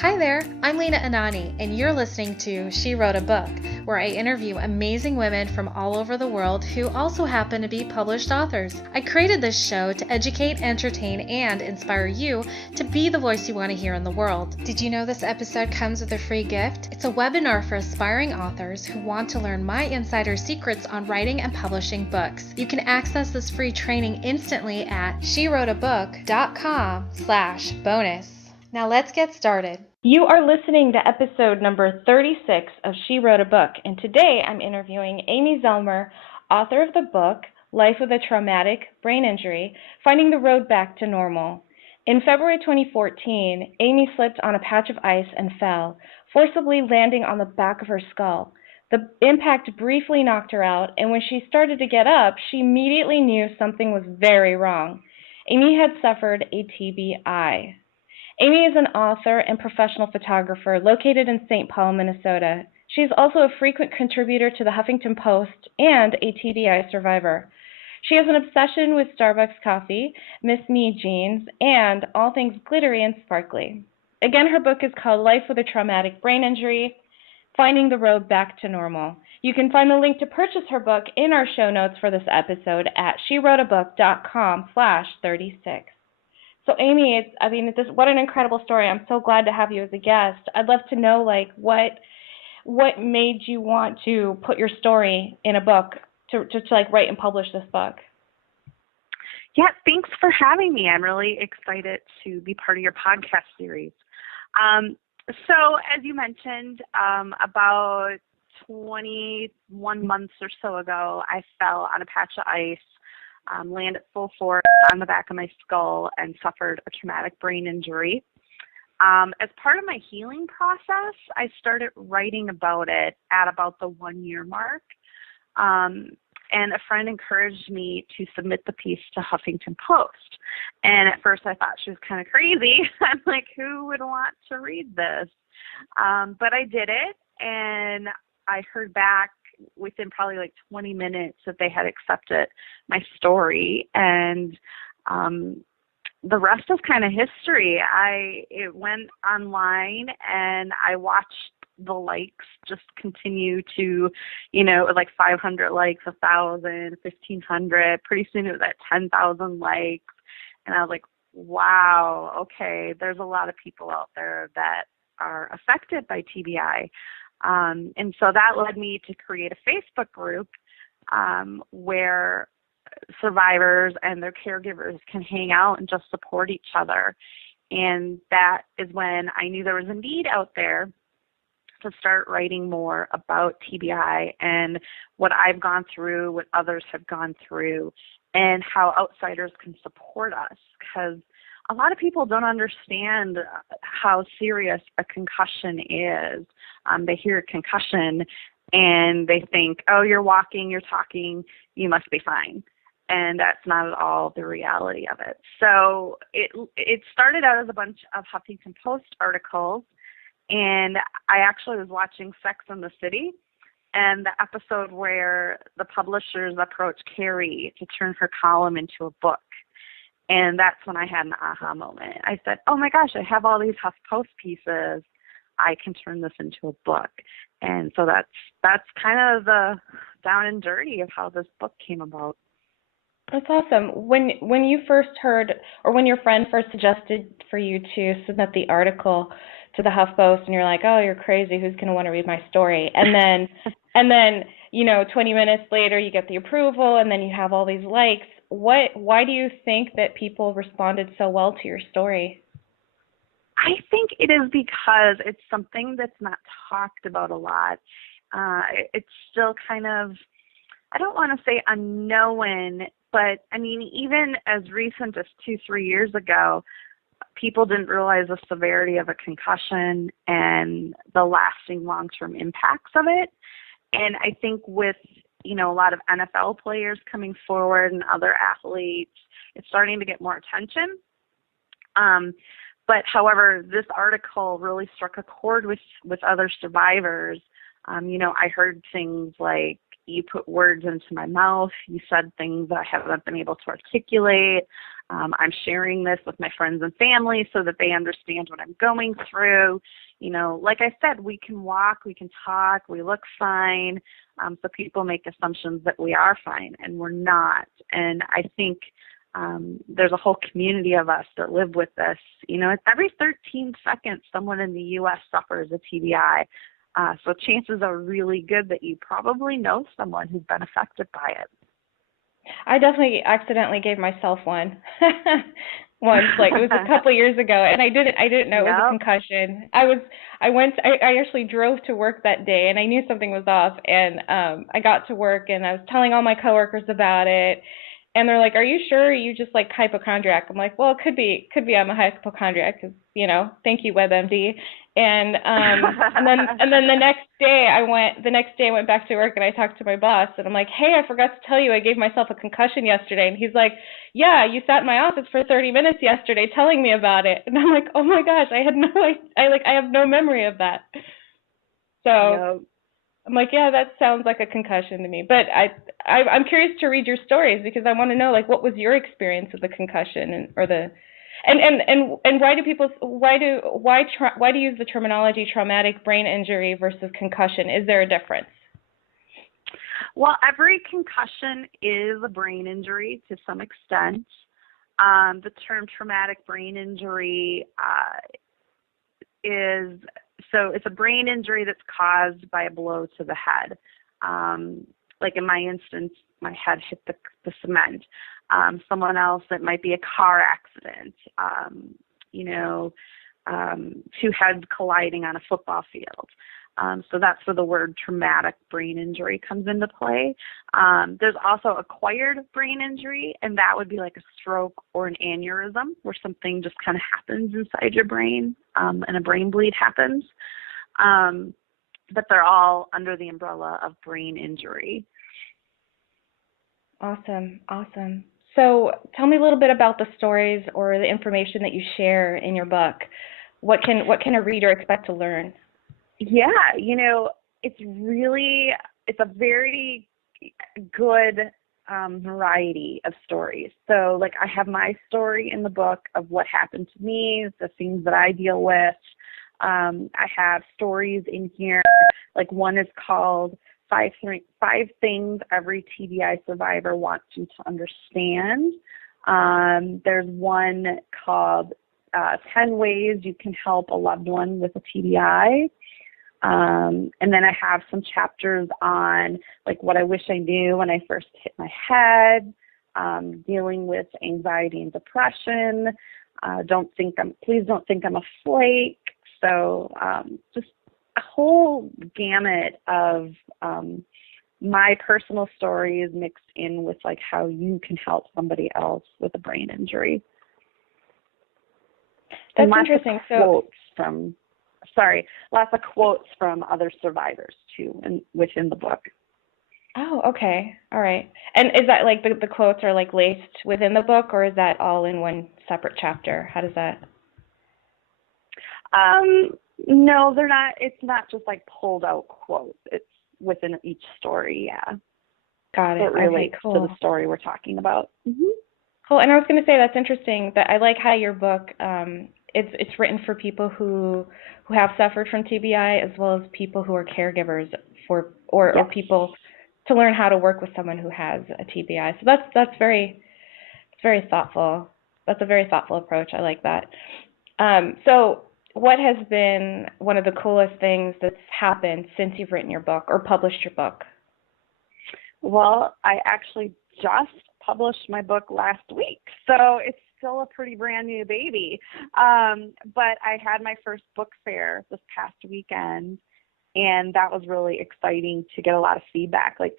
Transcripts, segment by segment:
Hi there, I'm Lena Anani, and you're listening to She Wrote a Book, where I interview amazing women from all over the world who also happen to be published authors. I created this show to educate, entertain, and inspire you to be the voice you want to hear in the world. Did you know this episode comes with a free gift? It's a webinar for aspiring authors who want to learn my insider secrets on writing and publishing books. You can access this free training instantly at SheWroteABook.com/bonus. Now let's get started. You are listening to episode number 36 of She Wrote a Book, and today I'm interviewing Amy Zellmer, author of the book Life with a Traumatic Brain Injury, Finding the Road Back to Normal. In February 2014, Amy slipped on a patch of ice and fell, forcibly landing on the back of her skull. The impact briefly knocked her out, and when she started to get up, she immediately knew something was very wrong. Amy had suffered a TBI. Amy is an author and professional photographer located in St. Paul, Minnesota. She is also a frequent contributor to the Huffington Post and a TBI survivor. She has an obsession with Starbucks coffee, Miss Me jeans, and all things glittery and sparkly. Again, her book is called Life with a Traumatic Brain Injury, Finding the Road Back to Normal. You can find the link to purchase her book in our show notes for this episode at SheWroteABook.com/36. So Amy, what an incredible story. I'm so glad to have you as a guest. I'd love to know, what made you want to put your story in a book, to write and publish this book? Yeah, thanks for having me. I'm really excited to be part of your podcast series. So as you mentioned, about 21 months or so ago, I fell on a patch of ice, landed full force on the back of my skull, and suffered a traumatic brain injury. As part of my healing process, I started writing about it at about the 1-year mark. And a friend encouraged me to submit the piece to Huffington Post. And at first I thought she was kind of crazy. I'm like, who would want to read this? But I did it, and I heard back within probably 20 minutes that they had accepted my story, and the rest is kind of history. It went online, and I watched the likes just continue to, 500 likes, 1,000, 1,500. Pretty soon it was at 10,000 likes, and I was like, wow, okay, there's a lot of people out there that are affected by TBI. And so that led me to create a Facebook group where survivors and their caregivers can hang out and just support each other. And that is when I knew there was a need out there to start writing more about TBI and what I've gone through, what others have gone through, and how outsiders can support us. Because a lot of people don't understand how serious a concussion is. They hear concussion and they think, oh, you're walking, you're talking, you must be fine. And that's not at all the reality of it. So it started out as a bunch of Huffington Post articles, and I actually was watching Sex and the City, and the episode where the publishers approached Carrie to turn her column into a book. And that's when I had an aha moment. I said, oh my gosh, I have all these HuffPost pieces. I can turn this into a book. And so that's kind of the down and dirty of how this book came about. That's awesome. When you first heard, or when your friend first suggested for you to submit the article to the HuffPost, and you're like, oh, you're crazy, who's going to want to read my story? And then 20 minutes later you get the approval, and then you have all these likes. Why do you think that people responded so well to your story? I think it is because it's something that's not talked about a lot. It's still kind of, I don't want to say unknown, but even as recent as 2-3 years ago, people didn't realize the severity of a concussion and the lasting long-term impacts of it. And I think with a lot of NFL players coming forward and other athletes, it's starting to get more attention. But however, this article really struck a chord with other survivors. I heard things like, you put words into my mouth, you said things that I haven't been able to articulate. I'm sharing this with my friends and family so that they understand what I'm going through. Like I said, we can walk, we can talk, we look fine. So people make assumptions that we are fine, and we're not. And I think there's a whole community of us that live with this. It's every 13 seconds someone in the U.S. suffers a TBI. So chances are really good that you probably know someone who's been affected by it. I definitely accidentally gave myself one once, like it was a couple of years ago, and I didn't know it was a concussion. I actually drove to work that day, and I knew something was off, and I got to work, and I was telling all my coworkers about it, and they're like, "Are you sure you just like hypochondriac?" I'm like, "Well, it could be I'm a hypochondriac, because thank you WebMD." And then the next day I went back to work, and I talked to my boss, and I'm like, "Hey, I forgot to tell you I gave myself a concussion yesterday." And he's like, "Yeah, you sat in my office for 30 minutes yesterday telling me about it." And I'm like, "Oh my gosh, I have no memory of that." So yep. I'm like, "Yeah, that sounds like a concussion to me." But I'm curious to read your stories, because I want to know, like, what was your experience of the concussion, and why do you use the terminology traumatic brain injury versus concussion? Is there a difference? Well, every concussion is a brain injury to some extent. The term traumatic brain injury it's a brain injury that's caused by a blow to the head. Like in my instance, my head hit the cement. Someone else, it might be a car accident, two heads colliding on a football field. So that's where the word traumatic brain injury comes into play. There's also acquired brain injury, and that would be like a stroke or an aneurysm, where something just kind of happens inside your brain, and a brain bleed happens. But they're all under the umbrella of brain injury. Awesome. So tell me a little bit about the stories or the information that you share in your book. What can a reader expect to learn? Yeah, it's a very good variety of stories. So, like, I have my story in the book of what happened to me, the things that I deal with. I have stories in here, like one is called Five Things Every TBI Survivor Wants You to Understand. There's one called 10 Ways You Can Help a Loved One with a TBI. And then I have some chapters on, like, what I wish I knew when I first hit my head, dealing with anxiety and depression. Please don't think I'm a flake. So just a whole gamut of my personal stories mixed in with, like, how you can help somebody else with a brain injury. That's interesting. Lots of quotes from other survivors too, and within the book. Oh, okay. All right. And is that, like, the quotes are, like, laced within the book, or is that all in one separate chapter? How does that? No, they're not. It's not just like pulled out quotes. It's within each story. Yeah. Got it. It relates cool. to the story we're talking about. Mm-hmm. Cool. And I was going to say, that's interesting. That I like how your book it's written for people who have suffered from TBI, as well as people who are caregivers or people to learn how to work with someone who has a TBI. So that's very thoughtful. That's a very thoughtful approach. I like that. So what has been one of the coolest things that's happened since you've written your book or published your book? Well, I actually just published my book last week, so it's still a pretty brand new baby. But I had my first book fair this past weekend, and that was really exciting to get a lot of feedback. Like,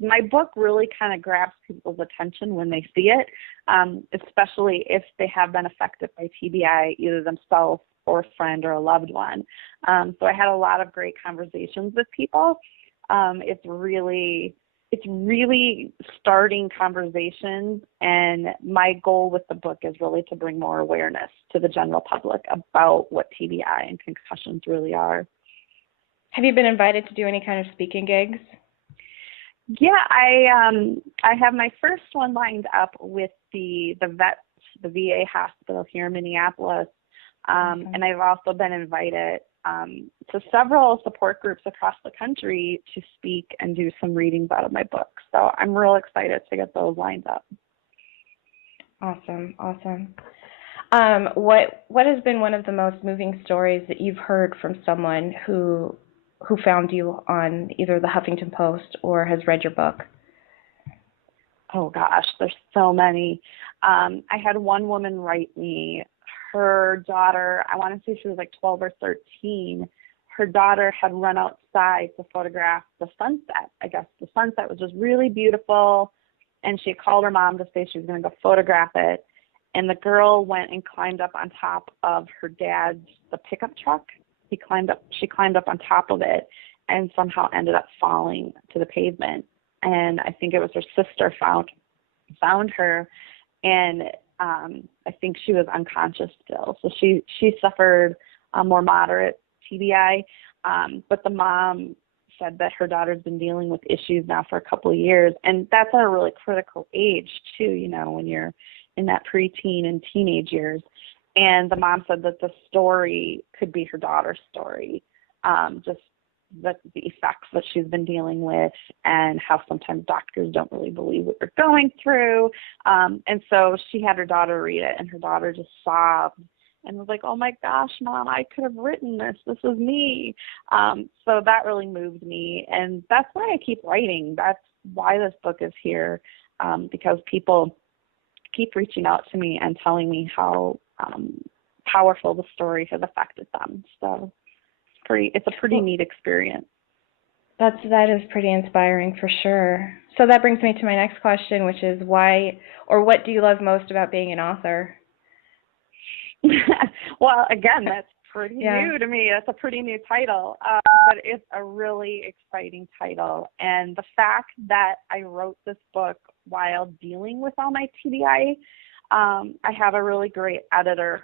my book really kind of grabs people's attention when they see it, especially if they have been affected by TBI, either themselves or a friend or a loved one. So I had a lot of great conversations with people. It's really starting conversations, and my goal with the book is really to bring more awareness to the general public about what TBI and concussions really are. Have you been invited to do any kind of speaking gigs? Yeah, I have my first one lined up with the vet the VA hospital here in Minneapolis. And I've also been invited to several support groups across the country to speak and do some readings out of my book. So I'm real excited to get those lined up. Awesome. What has been one of the most moving stories that you've heard from someone who found you on either the Huffington Post or has read your book? Oh gosh, there's so many. I had one woman write me. Her daughter, I want to say she was like 12 or 13. Her daughter had run outside to photograph the sunset. I guess the sunset was just really beautiful, and she called her mom to say she was going to go photograph it. And the girl went and climbed up on top of her dad's the pickup truck. She climbed up on top of it, and somehow ended up falling to the pavement. And I think it was her sister found her, and I think she was unconscious still. So she suffered a more moderate TBI, but the mom said that her daughter's been dealing with issues now for a couple of years, and that's at a really critical age too, you know, when you're in that preteen and teenage years. And the mom said that the story could be her daughter's story, just the effects that she's been dealing with, and how sometimes doctors don't really believe what they're going through. And so she had her daughter read it, and her daughter just sobbed and was like, "Oh my gosh, Mom, I could have written this. This was me." So that really moved me, and that's why I keep writing. That's why this book is here, because people keep reaching out to me and telling me how powerful the story has affected them. So it's a pretty neat experience. That is pretty inspiring for sure. So that brings me to my next question, which is why, or what do you love most about being an author? Well, again, that's pretty new to me. That's a pretty new title, but it's a really exciting title. And the fact that I wrote this book while dealing with all my TBI, I have a really great editor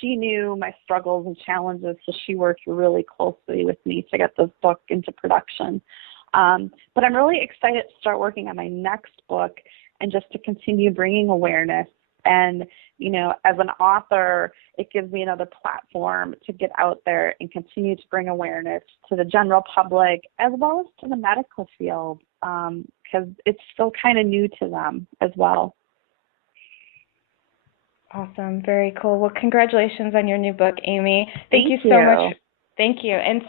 she knew my struggles and challenges, so she worked really closely with me to get this book into production. But I'm really excited to start working on my next book and just to continue bringing awareness. And, you know, as an author, it gives me another platform to get out there and continue to bring awareness to the general public as well as to the medical field, because it's still kind of new to them as well. Awesome. Very cool. Well, congratulations on your new book, Amy. Thank you so much. Thank you. And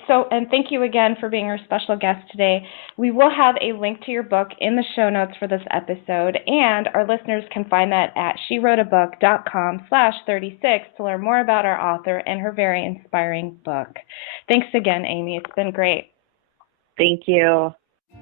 thank you again for being our special guest today. We will have a link to your book in the show notes for this episode, and our listeners can find that at SheWroteABook.com/36 to learn more about our author and her very inspiring book. Thanks again, Amy. It's been great. Thank you.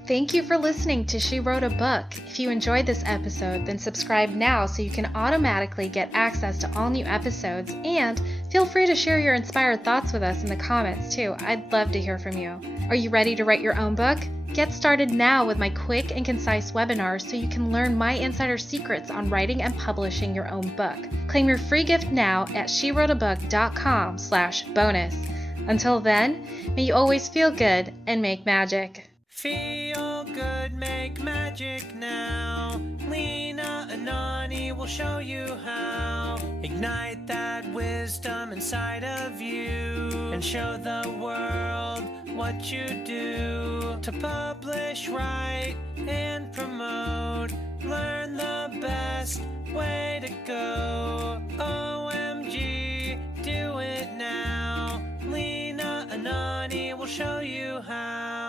Thank you for listening to She Wrote a Book. If you enjoyed this episode, then subscribe now so you can automatically get access to all new episodes, and feel free to share your inspired thoughts with us in the comments too. I'd love to hear from you. Are you ready to write your own book? Get started now with my quick and concise webinars so you can learn my insider secrets on writing and publishing your own book. Claim your free gift now at SheWroteABook.com/bonus. Until then, may you always feel good and make magic. Feel good, make magic now. Lena and Anani will show you how. Ignite that wisdom inside of you and show the world what you do. To publish, write, and promote. Learn the best way to go. OMG, do it now. Lena and Anani will show you how.